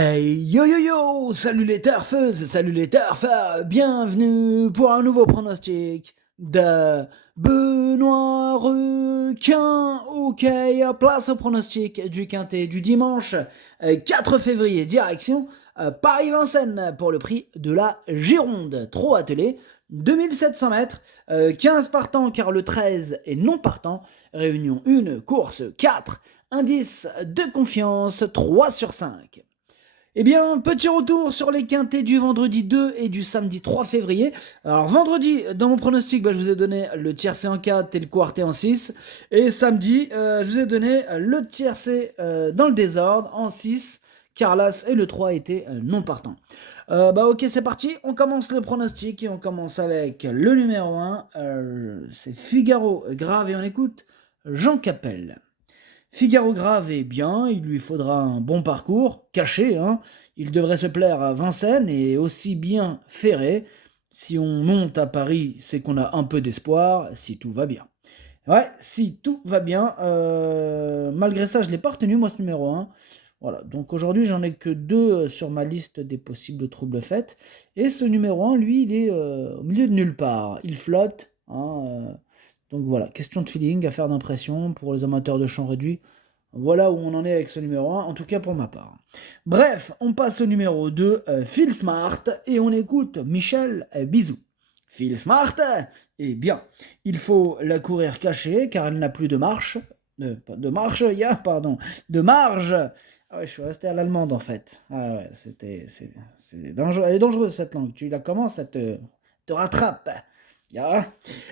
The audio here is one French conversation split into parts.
Hey yo yo yo, salut les turfeuses, salut les turfeurs, bienvenue pour un nouveau pronostic de Benoît Requin. Ok, place au pronostic du quintet du dimanche 4 février, direction Paris-Vincennes pour le prix de la Gironde. Trop attelé, 2700 mètres, 15 partants car le 13 est non partant, réunion 1, course 4, indice de confiance 3 sur 5. Eh bien, petit retour sur les quintés du vendredi 2 et du samedi 3 février. Alors, vendredi, dans mon pronostic, je vous ai donné le tiercé en 4 et le quarté en 6. Et samedi, je vous ai donné le tiercé dans le désordre en 6, car l'As et le 3 étaient non partants. Ok, c'est parti. On commence le pronostic et on commence avec le numéro 1. C'est Figaro Grave et on écoute Jean Capel. Figaro Grave est bien, il lui faudra un bon parcours, caché, hein. Il devrait se plaire à Vincennes et aussi bien ferré. Si on monte à Paris, c'est qu'on a un peu d'espoir, si tout va bien. Ouais, si tout va bien. Malgré ça, je ne l'ai pas retenu, moi, ce numéro 1. Voilà, donc aujourd'hui, j'en ai que 2 sur ma liste des possibles troubles faits. Et ce numéro 1, lui, il est au milieu de nulle part. Il flotte, hein, donc voilà, question de feeling, affaire d'impression pour les amateurs de champ réduit. Voilà où on en est avec ce numéro 1, en tout cas pour ma part. Bref, on passe au numéro 2, Phil Smart, et on écoute Michel Bisou. Phil Smart, eh bien, il faut la courir cachée car elle n'a plus de marche. De marche, de marge. Ah ouais, je suis resté à l'allemande en fait. Ah ouais, c'est dangereux. Elle est dangereuse cette langue. Tu la commences, elle te rattrape. Ah.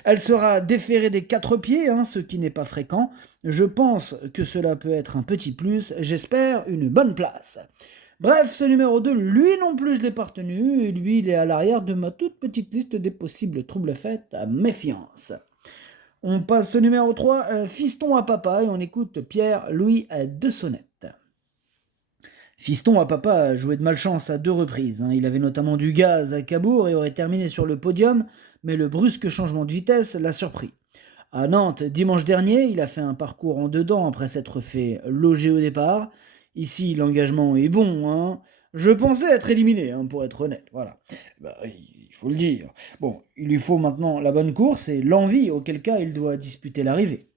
Elle sera déférée des 4 pieds, hein, ce qui n'est pas fréquent. Je pense que cela peut être un petit plus. J'espère une bonne place. Bref, ce numéro 2, lui non plus je l'ai pas retenu. Et lui, il est à l'arrière de ma toute petite liste des possibles troubles faits à méfiance. On passe au numéro 3, Fiston à papa, et on écoute Pierre-Louis de Sonnette. Fiston à papa a joué de malchance à 2 reprises. Hein. Il avait notamment du gaz à Cabourg et aurait terminé sur le podium, mais le brusque changement de vitesse l'a surpris. À Nantes, dimanche dernier, il a fait un parcours en dedans après s'être fait loger au départ. Ici, l'engagement est bon. Hein. Je pensais être éliminé, hein, pour être honnête. Voilà. Il faut le dire. Bon, il lui faut maintenant la bonne course et l'envie, auquel cas il doit disputer l'arrivée.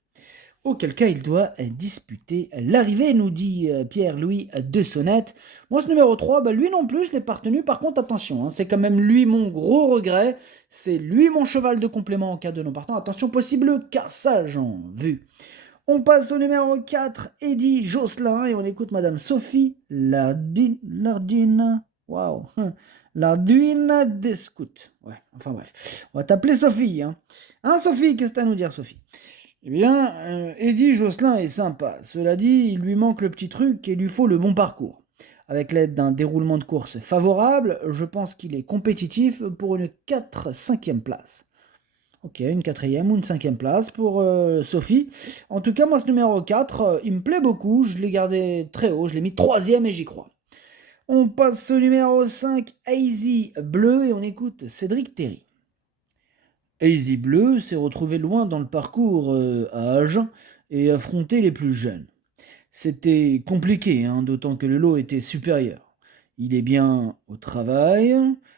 Auquel cas il doit disputer l'arrivée, nous dit Pierre-Louis de Sonnette. Moi, ce numéro 3, lui non plus, je l'ai pas retenu. Par contre, attention, hein, c'est quand même lui mon gros regret. C'est lui mon cheval de complément en cas de non partant. Attention, possible cassage en vue. On passe au numéro 4, Eddie Josselin, et on écoute Madame Sophie Lardine. Waouh! L'arduine des scouts. Ouais, enfin bref. On va t'appeler Sophie. Hein, Sophie, qu'est-ce que t'as à nous dire, Sophie? Eh bien, Eddie Josselin est sympa. Cela dit, il lui manque le petit truc et il lui faut le bon parcours. Avec l'aide d'un déroulement de course favorable, je pense qu'il est compétitif pour une 4-5e place. Ok, une 4e ou une 5e place pour Sophie. En tout cas, moi, ce numéro 4, il me plaît beaucoup. Je l'ai gardé très haut. Je l'ai mis 3e et j'y crois. On passe au numéro 5, Easy Bleu, et on écoute Cédric Terry. Easy Bleu s'est retrouvé loin dans le parcours à Agen et affronté les plus jeunes. C'était compliqué, hein, d'autant que le lot était supérieur. Il est bien au travail,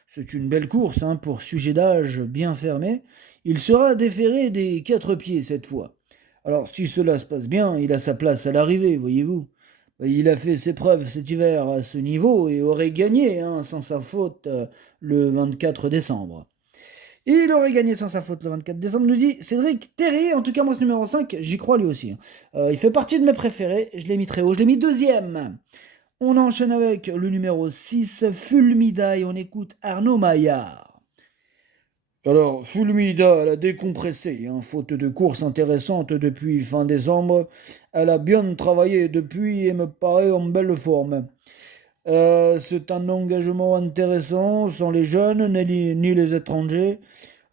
c'est une belle course, hein, pour sujet d'âge bien fermé. Il sera déféré des 4 pieds cette fois. Alors si cela se passe bien, il a sa place à l'arrivée, voyez-vous. Il a fait ses preuves cet hiver à ce niveau et aurait gagné, hein, sans sa faute, le 24 décembre. Il aurait gagné sans sa faute le 24 décembre, nous dit Cédric Terry. En tout cas, moi, ce numéro 5, j'y crois lui aussi. Il fait partie de mes préférés. Je l'ai mis très haut. Je l'ai mis 2e. On enchaîne avec le numéro 6, Fulmida, et on écoute Arnaud Maillard. Alors, Fulmida, elle a décompressé, hein, faute de course intéressante depuis fin décembre. Elle a bien travaillé depuis et me paraît en belle forme. C'est un engagement intéressant, sans les jeunes ni les étrangers.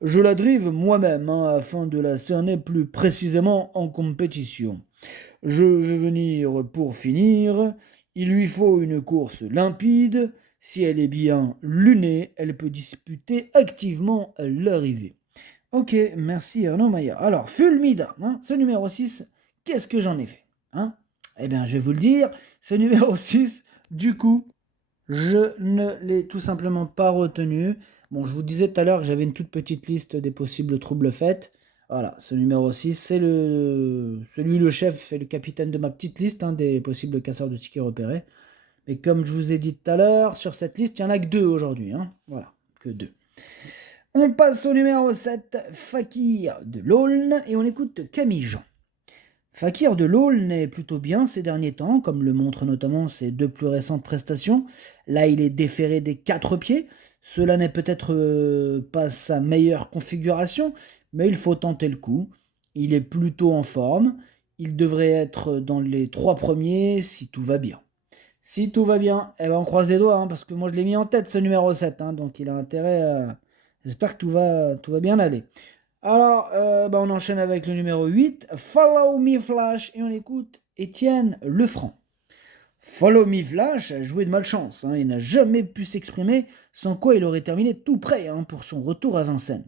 Je la drive moi-même, hein, afin de la cerner plus précisément en compétition. Je vais venir pour finir. Il lui faut une course limpide. Si elle est bien lunée, elle peut disputer activement l'arrivée. Ok, merci Arnaud Maillard. Alors, Fulmida, hein, ce numéro 6, qu'est-ce que j'en ai fait, hein? Eh bien, je vais vous le dire, ce numéro 6, du coup, Je ne l'ai tout simplement pas retenu. Bon, je vous disais tout à l'heure que j'avais une toute petite liste des possibles troubles faits. Voilà, ce numéro 6, c'est le chef et le capitaine de ma petite liste des possibles casseurs de tickets repérés. Mais comme je vous ai dit tout à l'heure, sur cette liste, il n'y en a que 2 aujourd'hui. Voilà, que 2. On passe au numéro 7, Fakir de l'Aulne, et on écoute Camille Jean. Fakir de l'Aulne est plutôt bien ces derniers temps, comme le montrent notamment ses 2 plus récentes prestations. Là, il est déféré des 4 pieds. Cela n'est peut-être pas sa meilleure configuration, mais il faut tenter le coup. Il est plutôt en forme. Il devrait être dans les 3 premiers si tout va bien. Si tout va bien, eh ben on croise les doigts, parce que moi je l'ai mis en tête ce numéro 7, donc il a intérêt à... J'espère que tout va bien aller. Alors, on enchaîne avec le numéro 8, Follow Me Flash, et on écoute Étienne Lefranc. Follow Me Flash a joué de malchance, il n'a jamais pu s'exprimer, sans quoi il aurait terminé tout prêt pour son retour à Vincennes.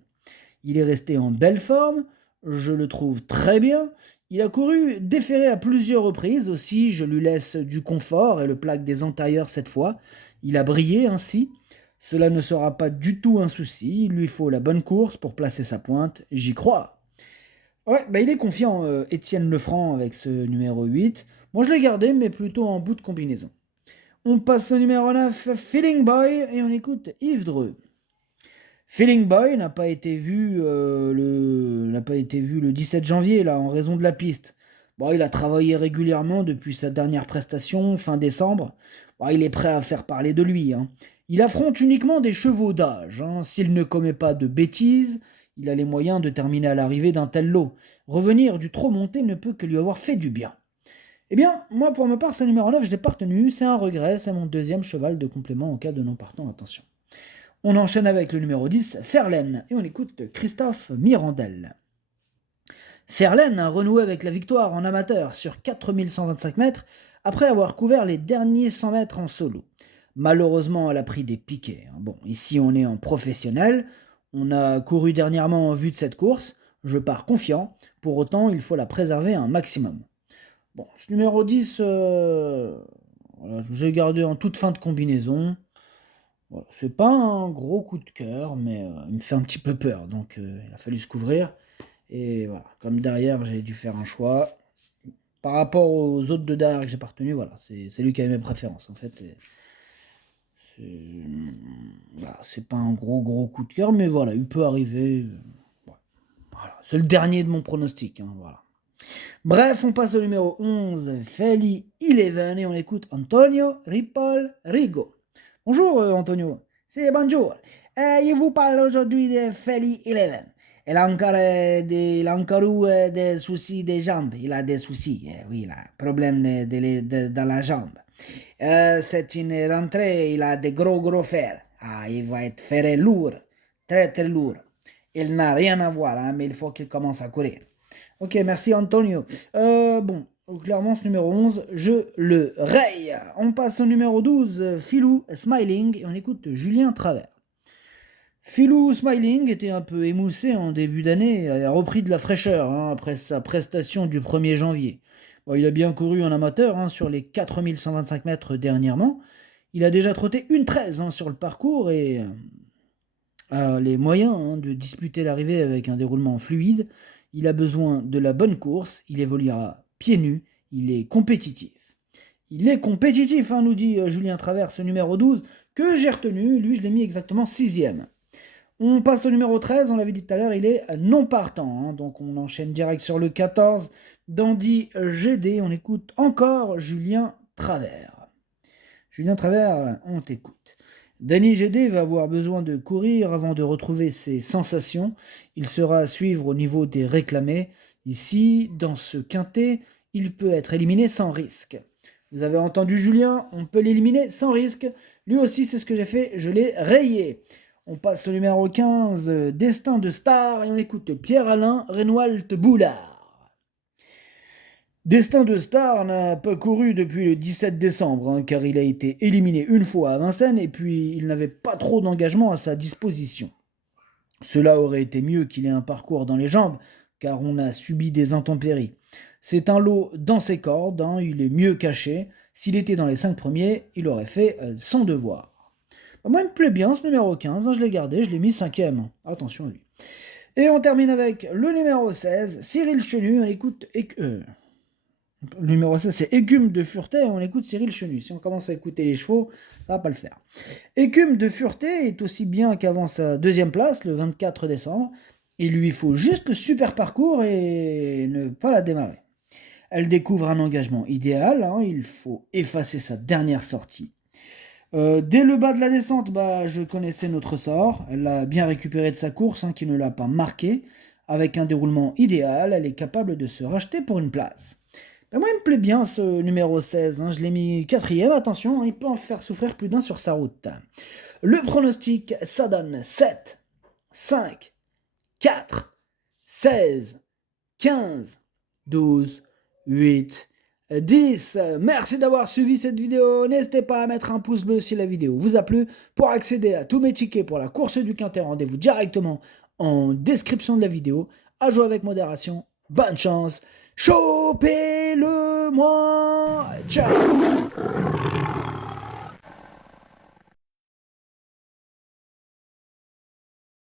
Il est resté en belle forme, je le trouve très bien, il a couru déféré à plusieurs reprises aussi, je lui laisse du confort et le plaque des antérieurs cette fois, il a brillé ainsi. Cela ne sera pas du tout un souci, il lui faut la bonne course pour placer sa pointe, j'y crois. Ouais, il est confiant, Étienne Lefranc, avec ce numéro 8. Moi, je l'ai gardé, mais plutôt en bout de combinaison. On passe au numéro 9, Feeling Boy, et on écoute Yves Dreux. Feeling Boy n'a pas été vu le 17 janvier, là, en raison de la piste. Bon, il a travaillé régulièrement depuis sa dernière prestation, fin décembre. Bon, il est prêt à faire parler de lui. Il affronte uniquement des chevaux d'âge. S'il ne commet pas de bêtises, il a les moyens de terminer à l'arrivée d'un tel lot. Revenir du trop monté ne peut que lui avoir fait du bien. Eh bien, moi, pour ma part, ce numéro 9, je ne l'ai pas retenu. C'est un regret, c'est mon deuxième cheval de complément en cas de non partant, attention. On enchaîne avec le numéro 10, Ferlaine, et on écoute Christophe Mirandel. Ferlaine a renoué avec la victoire en amateur sur 4125 mètres après avoir couvert les derniers 100 mètres en solo. Malheureusement, elle a pris des piquets. Bon, ici on est en professionnel, on a couru dernièrement en vue de cette course, je pars confiant, pour autant il faut la préserver un maximum. Bon, ce numéro 10, voilà, j'ai gardé en toute fin de combinaison. Voilà, c'est pas un gros coup de cœur, mais il me fait un petit peu peur, donc il a fallu se couvrir. Et voilà, comme derrière j'ai dû faire un choix. Par rapport aux autres deux derrière que j'ai pas retenu, voilà, c'est lui qui avait mes préférences en fait. Voilà, c'est pas un gros coup de cœur, mais voilà, il peut arriver. Voilà, c'est le dernier de mon pronostic, voilà. Bref, on passe au numéro 11, Feli Eleven, et on écoute Antonio Ripoll Rigo. Bonjour Antonio, c'est bonjour. Je vous parle aujourd'hui de Feli Eleven. Il a encore eu des soucis des jambes. Il a des soucis, oui, il a problème dans la jambe. C'est une rentrée, il a des gros fers. Il va être ferré lourd, très lourd. Il n'a rien à voir, mais il faut qu'il commence à courir. Ok, merci Antonio. Bon, clairement ce numéro 11, je le raye. On passe au numéro 12, Philou Smiling, et on écoute Julien Travers. Philou Smiling était un peu émoussé en début d'année, il a repris de la fraîcheur après sa prestation du 1er janvier. Bon, il a bien couru en amateur sur les 4125 mètres dernièrement. Il a déjà trotté une 13 sur le parcours et a les moyens de disputer l'arrivée avec un déroulement fluide. Il a besoin de la bonne course, il évoluera pieds nus, il est compétitif. Il est compétitif, nous dit Julien Travers, ce numéro 12, que j'ai retenu, lui je l'ai mis exactement 6ème. On passe au numéro 13, on l'avait dit tout à l'heure, il est non partant, donc on enchaîne direct sur le 14, Dandy GD, on écoute encore Julien Travers. Julien Travers, on t'écoute. Danny GD va avoir besoin de courir avant de retrouver ses sensations. Il sera à suivre au niveau des réclamés. Ici, dans ce quintet, il peut être éliminé sans risque. Vous avez entendu Julien, on peut l'éliminer sans risque. Lui aussi, c'est ce que j'ai fait, je l'ai rayé. On passe au numéro 15, Destin de Star, et on écoute Pierre-Alain Renoult Boulard. Destin de Star n'a pas couru depuis le 17 décembre, car il a été éliminé une fois à Vincennes et puis il n'avait pas trop d'engagement à sa disposition. Cela aurait été mieux qu'il ait un parcours dans les jambes car on a subi des intempéries. C'est un lot dans ses cordes, hein, il est mieux caché. S'il était dans les 5 premiers, il aurait fait son devoir. Moi, il me plaît bien ce numéro 15, hein, je l'ai gardé, je l'ai mis 5ème. Attention à lui. Et on termine avec le numéro 16, Cyril Chenu, on écoute... Le numéro 16, c'est Écume de Fureté, on écoute Cyril Chenu. Si on commence à écouter les chevaux, ça va pas le faire. Écume de Fureté est aussi bien qu'avant sa deuxième place, le 24 décembre. Il lui faut juste le super parcours et ne pas la démarrer. Elle découvre un engagement idéal, hein, il faut effacer sa dernière sortie. Dès le bas de la descente, je connaissais notre sort. Elle l'a bien récupéré de sa course, hein, qui ne l'a pas marqué. Avec un déroulement idéal, elle est capable de se racheter pour une place. Moi, il me plaît bien ce numéro 16, hein, je l'ai mis 4ème, attention, il peut en faire souffrir plus d'un sur sa route. Le pronostic, ça donne 7, 5, 4, 16, 15, 12, 8, 10. Merci d'avoir suivi cette vidéo. N'hésitez pas à mettre un pouce bleu si la vidéo vous a plu. Pour accéder à tous mes tickets pour la course du Quintet, rendez-vous directement en description de la vidéo. À jouer avec modération. Bonne chance. Chopez-le moi. Ciao.